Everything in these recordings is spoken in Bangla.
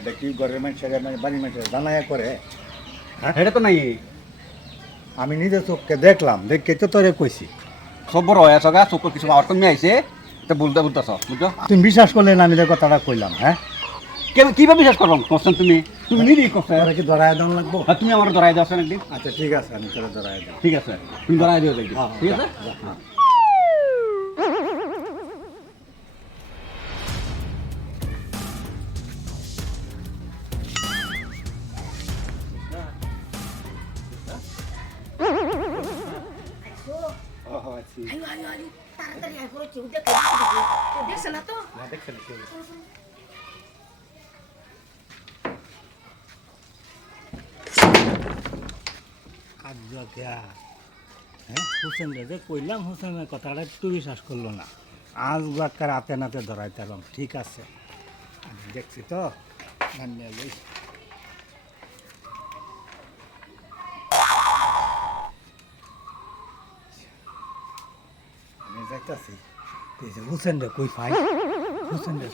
এটা কি ঘরের মানুষের মানে বাড়ির মানুষের জানাইয়া করে। এটা তো নাই। আমি নিজে চোখকে দেখলাম দেখে তো তোরে কইছি। সব বড় হয়ে আছে গা চোখ কিছু আমার কমে আইছে। এটা বলতে বলতেছ বুঝছ? তুমি বিশ্বাস করলে না আমি যে কথাটা কইলাম হ্যাঁ? কেন কীভাবে বিশ্বাস করলাম কোশ্চেন তুমি। তুমি নিজেই কোশ্চেন তোরা কি ধরায় দাম লাগবো? তুমি আমার ধরাই দাও একদিন। আচ্ছা ঠিক আছে আমি তোরা ধরায় দাম ঠিক আছে তুমি ধরাই দিও একদিন। হ্যাঁ, ঠিক আছে? হ্যাঁ। আয়ো আয়ো আয়ো তাড়াতাড়ি আয় করে কেউ দেখে দেখছে না তো? আজ্ঞা। হ্যাঁ হুসেন যে কইলাম হুসেনের কথাটা একটু বিশ্বাস করল না। আজ বাক্কা রাতে নাতে ধরাইতে ঠিক আছে। দেখছি তো। ধন্যবাদ যাইতাছি এই যে হুসেন রে কই পাই? হুসেন রে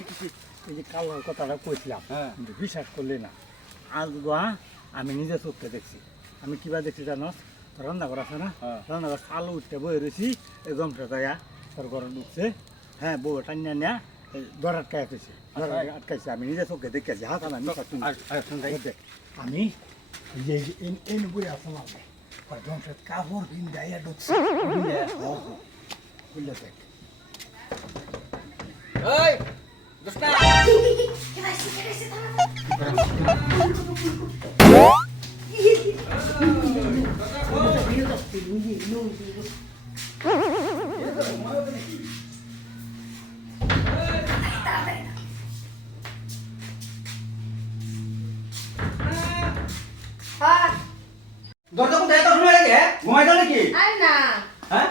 এই যে কালোর কথাটা কইছিলাম হ্যাঁ। কিন্তু বিশ্বাস করলি না। আজ গোয়া আমি নিজে চোখে দেখছি। আমি কিবা দেখছি জানো? রান্না ঘর আছে না? হ্যাঁ। রান্না ঘর চালু উঠতে বয়ে রয়েছি এই জমটা যাইয়া তোর ঘরে ঢুকছে। হ্যাঁ বউ টান্যা নিয়া দর আটকাই আটকেছে দর আটকাইছে আমি নিজে চোখে দেখেছি হাত আনা আমি যে এই- এই বুড়ি আছে না জমশেদ কাপড় কিন যাইয়া ঢুকছে বুঝলে দেখ। হ্যাঁ। দরজা কোন দায়িত্ব শুনে লাগে ঘুমাই নাকি? আয় না। হ্যাঁ?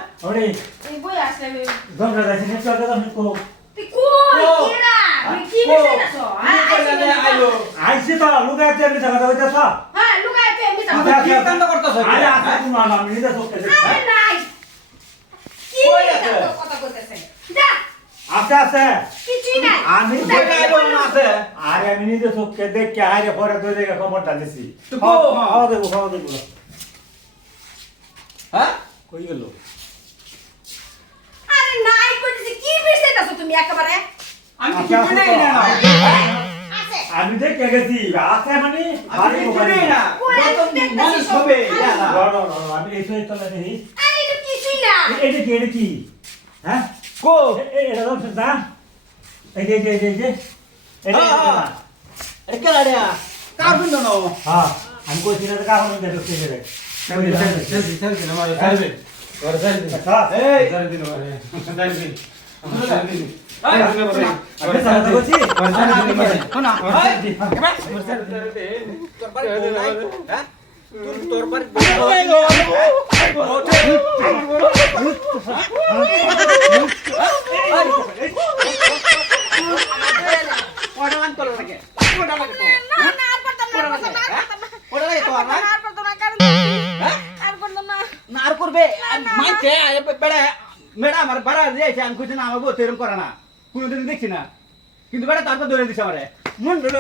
বই আসলে জমটা যাইছে নেট চলে আমি কো তুই কই? কেডা তুই কি ও, বিষয় না সো কি কইলা রে, আইলো। আইছে তো লুকা আছে আমি জায়গা হইতাছ হ্যাঁ লুকায় তুই আমি যাব কি কাণ্ড করতেছ আরে আচ্ছা তুমি আমি নিজে চোখে দেখছি আরে নাই। কি কই? কথা কইতেছে। যা। আছে আছে। কিছুই নাই। আমি কই আইলো না আছে। আরে আমি নিজে চোখে দেখে আরে পরে দুই জায়গায় খবরটা দিছি। তো কো? খাওয়া দেবো খাওয়া দেবো। হ্যাঁ? কই গেল আরে নাই কইতেছে কি বিষয় না তুমি একেবারে আমি তো আচ্ছা, কিছু নেই না। আচ্ছা। আছে। আমি দেখে গেছি আছে মানে আমি কিছু নেই না। মানুষ হবে। না না। আমি এই সই তলে দেখি আরে তো কিছুই না। এটা কি এটা কি? হ্যাঁ? কো? এটা তো না। এই যে যে যে, এটা এটা। কে হ্যাঁ আমি কইছি না তো এটা আচ্ছা। নাই আর করবে। মানছে বেড়া মেডা আমার বাড়া দিয়েছে আমি কইছি না, আমার বউ এরকম করে না। কোনোদিন দেখছি না। কিন্তু বেড়া তারপর ধরে দিছে আমারে। মন ধরে।